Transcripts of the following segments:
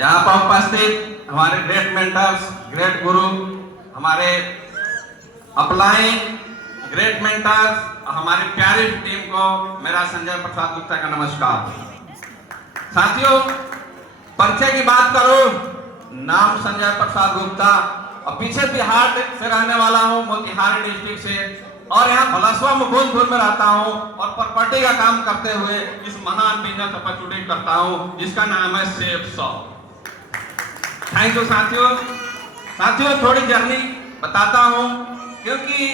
यहाँ पर उपस्थित हमारे ग्रेट मेंटर्स, ग्रेट गुरु, हमारे अपलाइन ग्रेट मेंटर्स, हमारी प्यारी टीम को मेरा संजय प्रसाद गुप्ता का नमस्कार। साथियों, परिचय की बात करूं, नाम संजय प्रसाद गुप्ता और पीछे बिहार से रहने वाला हूं, मोतिहारी डिस्ट्रिक्ट से, और यहाँ भलसवा मुकुंदपुर में रहता हूँ और प्रॉपर्टी का काम करते हुए इस महान बिजनेस अपॉर्चुनिटी करता हूँ जिसका नाम है सेफ शॉप। थैंक यू साथियों, थोड़ी जर्नी बताता हूँ क्योंकि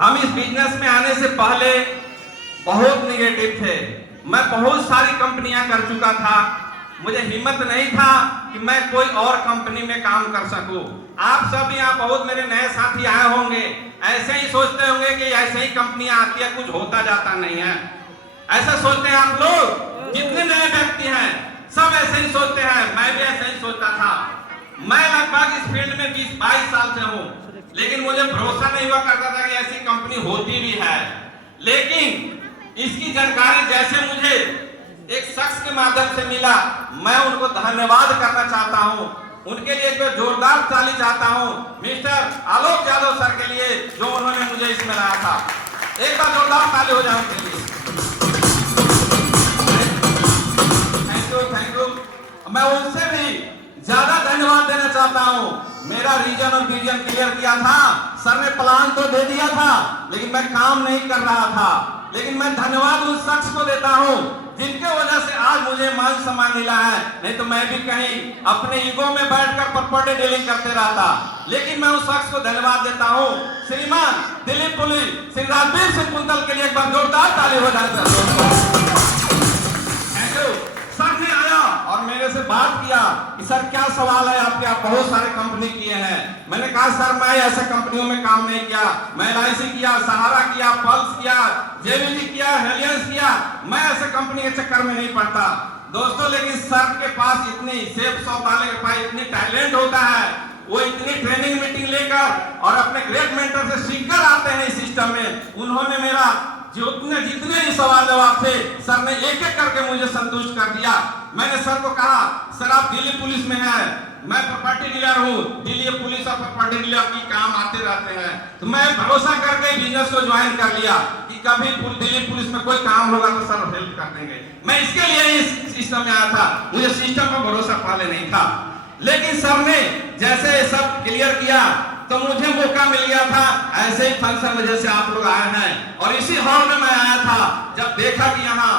हम इस बिजनेस में आने से पहले बहुत निगेटिव थे। मैं बहुत सारी कंपनियां कर चुका था, मुझे हिम्मत नहीं था कि मैं कोई और कंपनी में काम कर सकूं। आप सब यहाँ बहुत मेरे नए साथी आए होंगे, ऐसे ही सोचते होंगे कि ऐसे ही कंपनियां आती है, कुछ होता जाता नहीं है। ऐसा सोचते हैं आप लोग, जितने नए व्यक्ति हैं सब ऐसे ही सोचते हैं, मैं भी ऐसे ही सोचता था। मैं लगभग इस फील्ड में 20-22 साल से हूँ, लेकिन मुझे भरोसा नहीं हुआ करता था कि ऐसी कंपनी होती भी है। लेकिन इसकी जानकारी जैसे मुझे एक शख्स के माध्यम से मिला, मैं उनको धन्यवाद करना चाहता हूं। उनके लिए एक जोरदार ताली चाहता हूं, मिस्टर आलोक यादव सर के लिए, जो उन्होंने मुझे इसमें लाया था। एक बार जोरदार ताली हो जाए उनके लिए। Thank you. मैं उनसे भी ज्यादा धन्यवाद देना चाहता हूं। मेरा रीजन और विजन क्लियर किया था, सर ने प्लान तो दे दिया था लेकिन मैं काम नहीं कर रहा था। लेकिन मैं धन्यवाद उस शख्स को देता हूं जिनके वजह से आज मुझे मान सम्मान मिला है, नहीं तो मैं भी कहीं अपने ईगो में बैठकर प्रॉपर्टी डीलिंग करते रहता। लेकिन मैं उस शख्स को धन्यवाद देता हूं, श्रीमान दिलीप पुलिस, श्री राजवीर सिंह कुंतल के लिए एक बार जोरदार ताली हो जाए। सर ने आया और मेरे से बात किया कि सर क्या सवाल है आपके, आप बहुत सारे कंपनी किए हैं। मैंने कहा सर मैं ऐसे कंपनियों में काम नहीं किया, मैं LIC किया, सहारा किया, पल्स किया, JVG किया, हेलियंस किया, मैं ऐसे कंपनी के चक्कर में नहीं पड़ता। दोस्तों, लेकिन सर के पास इतनी सेफ शॉप वाले के पास इतनी टैलेंट होता है, वो इतनी ट्रेनिंग मीटिंग लेकर और अपने ग्रेट मेंटर से सीखकर आते हैं इस सिस्टम में। उन्होंने मेरा जितने भी सवाल जवाब थे, सर ने एक एक करके मुझे संतुष्ट कर दिया। मैंने सर को कहा सर आप दिल्ली पुलिस में हैं, मैं प्रॉपर्टी डीलर हूँ, दिल्ली पुलिस और प्रॉपर्टी डीलर की काम आते रहते हैं। तो मैं भरोसा करके बिजनेस को ज्वाइन कर लिया कि कभी दिल्ली पुलिस में कोई काम होगा तो सर हेल्प कर देंगे। मैं इसके लिए इस सिस्टम में आया था, मुझे सिस्टम पर भरोसा पहले नहीं था। लेकिन सर ने जैसे सब क्लियर किया तो मुझे मौका मिल गया था, ऐसे ही फंक्शन में जैसे आप लोग आए हैं। और इसी हॉल में मैं आया था जब देखा कि यहाँ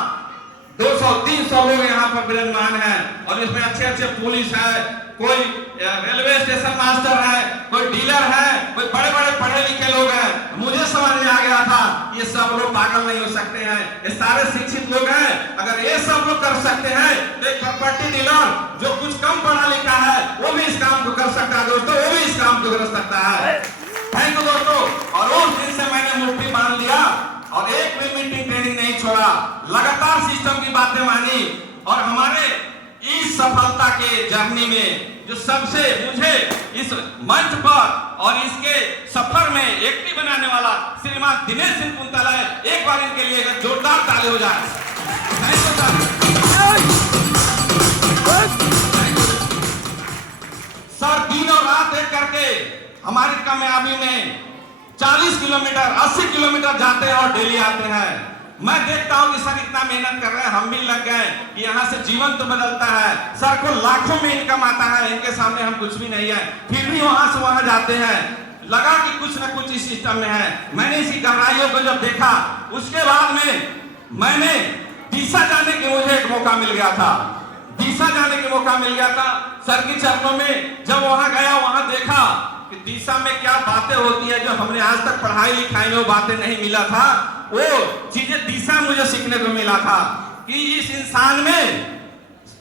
200-300 लोग यहाँ पर विराजमान हैं और इसमें अच्छे पुलिस है, कोई रेलवे स्टेशन मास्टर है, कोई डीलर है, कोई बड़े बड़े पढ़े लिखे लोग हैं। मुझे समझ में आ गया था ये सब लोग पागल नहीं हो सकते हैं, ये सारे शिक्षित लोग हैं। अगर ये सब लोग कर सकते हैं तो एक प्रॉपर्टी डीलर जो कुछ कम पढ़ा लिखा है वो भी इस काम को कर सकता है। दोस्तों, वो भी इस काम को कर सकता है। थैंक यू दोस्तों। और उस दिन से मैंने मुट्ठी बांध लिया और एक भी मीटिंग ट्रेनिंग नहीं छोड़ा, लगातार सिस्टम की बातें मानी। और हमारे इस सफलता के जर्नी में जो सबसे मुझे इस मंच पर और इसके सफर में एक्टिव बनाने वाला श्रीमान दिनेश सिंह कुंतल है। एक बार इनके लिए जोरदार ताली हो जाए। सर दिन और रात एक करके हमारी कामयाबी में 40 किलोमीटर 80 किलोमीटर जाते हैं और डेली आते हैं। मैं देखता हूं कि सर इतना मेहनत कर रहे हैं, हम भी लग गए कि यहाँ से जीवन तो बदलता है। सर को लाखों में इनकम आता है, इनके सामने हम कुछ भी नहीं है, फिर भी वहां से वहां जाते हैं। लगा कि कुछ ना कुछ इस सिस्टम में है। मैंने इसी गहराइयों को जब देखा, उसके बाद में मैंने दिशा जाने की मुझे एक मौका मिल गया था, दिशा जाने की मौका मिल गया था सर की चरणों में। जब वहां गया, वहां देखा कि दिशा में क्या बातें होती है जो हमने आज तक पढ़ाई लिखाई में वो बातें नहीं मिला था, वो चीजें दिशा मुझे सीखने को मिला था कि इस इंसान में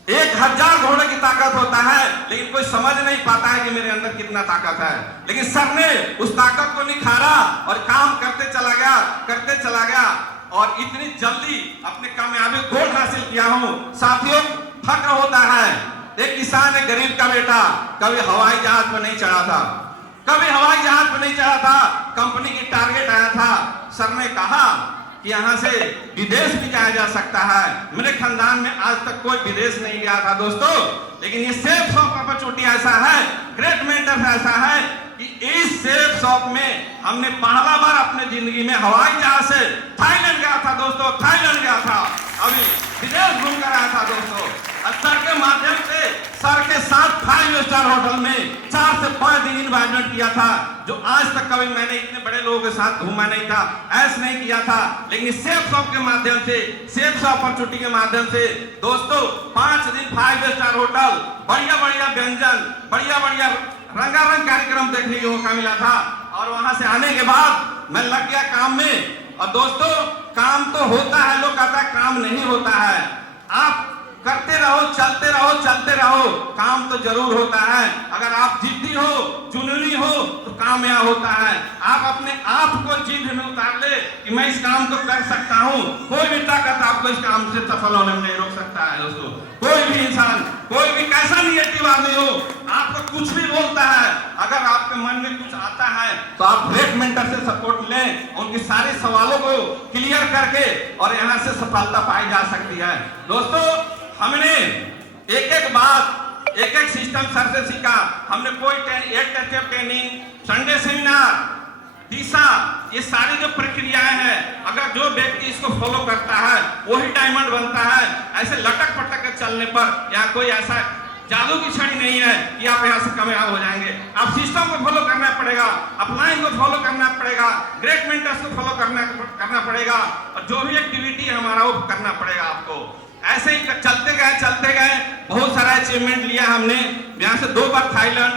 1000 घोड़े की ताकत होता है, लेकिन कोई समझ नहीं पाता है कि मेरे अंदर कितना ताकत है। लेकिन सर ने उस ताकत को निखारा और काम करते चला गया और इतनी जल्दी अपने कामयाबी गोल हासिल किया हूं। साथियों, फक्र होता है, एक किसान है, गरीब का बेटा, कभी हवाई जहाज पर नहीं चढ़ा था, कभी हवाई जहाज पर नहीं चढ़ा था। कंपनी की टारगेट आया था, सर ने कहा कि यहाँ से विदेश भी जाया जा सकता है। मेरे खानदान में आज तक कोई विदेश नहीं गया था दोस्तों, लेकिन ये सेफ शॉप अपॉर्चुनिटी ऐसा है, ग्रेट मेंटर ऐसा है कि इस सेफ शॉप में हमने पहला बार अपने जिंदगी में हवाई जहाज से थाईलैंड गया था दोस्तों, थाईलैंड गया था, अभी विदेश घूम कर आया था दोस्तों। सर के माध्यम से सर के साथ 5 स्टार होटल में 4 से 5 दिन इन्वाइटमेंट किया था, जो आज तक कभी मैंने इतने बड़े लोगों के साथ घूमा नहीं था, ऐसा नहीं किया था। लेकिन सेफ शॉप के माध्यम से, सेफ शॉप अपॉर्चुनिटी के माध्यम से दोस्तों 5 दिन 5 स्टार होटल, बढ़िया बढ़िया व्यंजन, बढ़िया बढ़िया रंगारंग कार्यक्रम देखने का मौका मिला था। और वहां से आने के बाद मैं लग गया काम में। और दोस्तों काम तो होता है, लोग कहता है काम नहीं होता है, आप करते रहो, चलते रहो, काम तो जरूर होता है। अगर आप जिद्दी हो, जुनूनी हो तो काम यहाँ होता है। आप अपने आप को जिद में उतार ले कि मैं इस काम को कर सकता हूँ, कोई भी ताकत आपको इस काम से सफल होने में नहीं रोक सकता है दोस्तों। कोई भी इंसान, कोई भी कैसा निगेटिव आदमी हो, आपको कुछ भी बोलता है, अगर आपके मन में कुछ आता है तो आप ग्रेट मेंटर से सपोर्ट लें, उनके सारे सवालों को क्लियर करके और यहाँ से सफलता पाई जा सकती है दोस्तों। हमने एक बात, एक सिस्टम सर से सीखा। हमने कोई एक स्टेप ट्रेनिंग, संडे सेमिनार, दिशा, ये सारी जो प्रक्रियाएं हैं, अगर जो व्यक्ति इसको फॉलो करता है वही डायमंड बनता है। ऐसे लटक पटक के चलने पर यहाँ कोई ऐसा जादू की छड़ी नहीं है कि आप यहाँ से कामयाब हो जाएंगे। आप सिस्टम को फॉलो करना पड़ेगा, अपलाइन को फॉलो करना पड़ेगा, ग्रेट मेंटर्स को फॉलो करना पड़ेगा, और जो भी एक्टिविटी है हमारा वो करना पड़ेगा आपको। ऐसे ही चलते गए, बहुत सारा अचीवमेंट लिया हमने। यहाँ से 2 बार थाईलैंड,